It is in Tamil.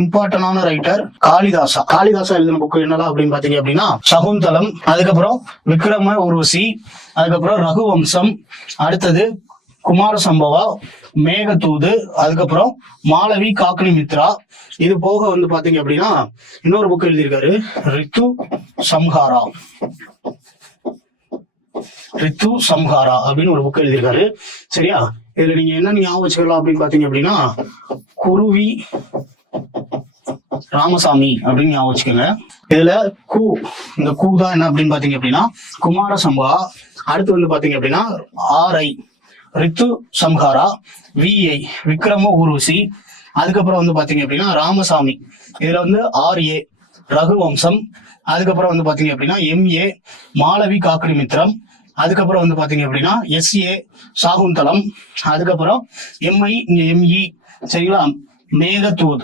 இம்பார்ட்டன்டான ரைட்டர் காளிதாசா எழுதின புக் என்னடா அப்படின்னு பாத்தீங்க அப்படின்னா சகுந்தலம், அதுக்கப்புறம் விக்ரம ஊர்வசி, அதுக்கப்புறம் ரகுவம்சம், அடுத்தது குமார சம்பவா, மேகதூது, அதுக்கப்புறம் மாளவி காக்னிமித்ரா. இது போக வந்து பாத்தீங்க அப்படின்னா இன்னொரு புக் எழுதியிருக்காரு, ரித்து சம்ஹாரா அப்படின்னு ஒரு புக் எழுதியிருக்காரு. சரியா? இதுல நீங்க என்ன ஞாபகம் வச்சுக்கலாம் அப்படின்னு பாத்தீங்க அப்படின்னா குருவி ராமசாமி அப்படின்னு ஞாபகம் வச்சுக்கோங்க. இதுல இந்த கூ தான் என்ன அப்படின்னு பாத்தீங்க அப்படின்னா குமார சம்பவா, அடுத்து வந்து பாத்தீங்க அப்படின்னா ஆர்ஐ ரித்து சம்ஹாரா, விஐ விக்ரம ஊர்வசி, அதுக்கப்புறம் வந்து பாத்தீங்க அப்படின்னா ராமசாமி, இதுல வந்து ஆர்ஏ ரகுவம்சம், அதுக்கப்புறம் வந்து பாத்தீங்க அப்படின்னா எம்ஏ மாளவி காக்னிமித்ரம், அதுக்கப்புறம் வந்து பாத்தீங்க அப்படின்னா எஸ்ஏ சாகுந்தலம், அதுக்கப்புறம் எம்ஐ இங்க எம்இ, சரிங்களா, மேகதூத்.